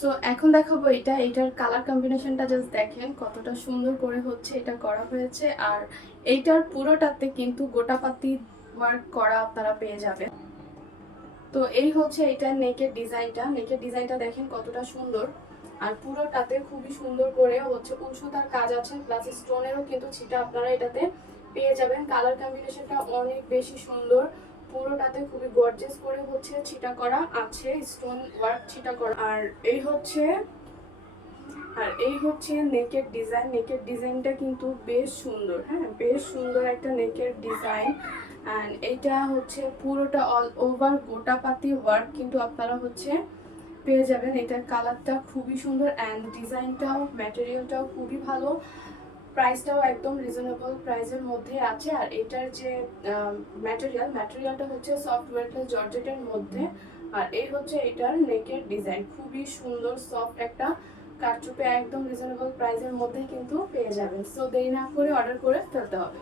So এখন দেখাবো এটার কালার কম্বিনেশনটা জাস্ট দেখেন কতটা সুন্দর করে হচ্ছে এটা করা হয়েছে। আর এইটার পুরোটাতে কিন্তু গোটাপাতি ওয়ার্ক করা আপনারা পেয়ে যাবেন। তো এই হচ্ছে এটার নেকের ডিজাইনটা দেখেন কতটা সুন্দর। আর পুরোটাতে খুবই সুন্দর করে হচ্ছে উলসুতার কাজ আছে, প্লাস স্টোনেরও কিন্তু ছিটা আপনারা এটাতে পেয়ে যাবেন। কালার কম্বিনেশনটা অনেক বেশি সুন্দর, পুরোটাতে খুবই গর্জিয়াস করে হচ্ছে ছিটা করা আছে, স্টোন ওয়ার্ক ছিটা করা। আর এই হচ্ছে নেকের ডিজাইনটা কিন্তু বেশ সুন্দর। হ্যাঁ, বেশ সুন্দর একটা নেকের ডিজাইন। অ্যান্ড এইটা হচ্ছে পুরোটা অল ওভার গোটাপাতি ওয়ার্ক কিন্তু আপনারা হচ্ছে পেয়ে যাবেন। এটার কালারটা খুবই সুন্দর অ্যান্ড ডিজাইনটাও ম্যাটেরিয়ালটাও খুবই ভালো, প্রাইসটাও একদম রিজনেবল প্রাইসের মধ্যে আছে। আর এটার যে ম্যাটেরিয়ালটা হচ্ছে সফটওয়্যার প্লাস জর্জেটের মধ্যে। আর এই হচ্ছে এটার নেকের ডিজাইন, খুবই সুন্দর সফট একটা কারচুপি, একদম রিজনেবল প্রাইসের মধ্যে কিন্তু পেয়ে যাবেন। সো দেরি না করে অর্ডার করে ফেলতে হবে।